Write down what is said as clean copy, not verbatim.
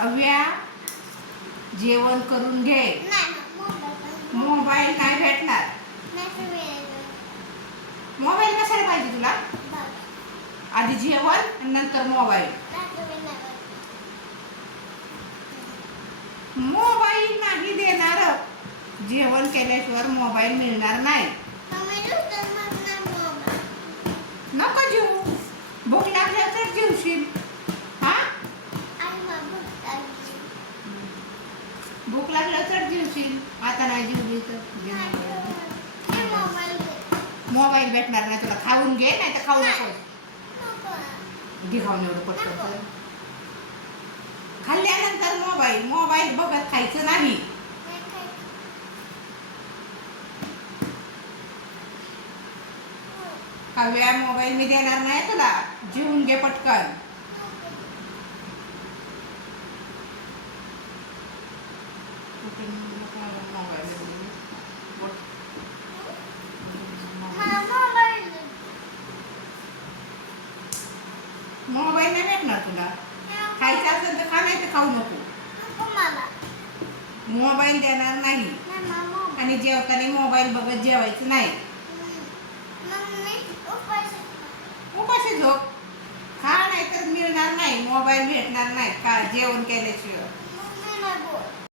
हव्या जेवण करून घे. मोबाईल नाही भेटणार. मोबाईल कशाला पाहिजे तुला? आधी जेवण आणि नंतर मोबाईल. मोबाईल नाही देणार. जेवण केल्याशिवाय मोबाईल मिळणार नाही. नको जेवू. भूक लागल्यावर तर जेवशील. हा, भूक लागल्यावर तर जेवशील. आता नाही जेवली तर मोबाईल भेटणार नाही तुला. खाऊन घे, नाही तर खाऊ नको. घे खाऊन एवढं पटकन. खाल्ल्यानंतर मोबाईल. मोबाईल बघत खायचं नाही. हव्या मोबाईल मी देणार नाही तुला. जेवून घे पटकन. मोबाईल नाही भेटणार तुला. खायचं असेल तर खा, नाही तर खाऊ नको. मोबाईल देणार नाही. आणि जेवताना मोबाईल बघत जेवायचं नाही. उपाशी झोप. खा, नाही तर मिळणार नाही. मोबाईल भेटणार नाही का जेवण केल्याशिवाय.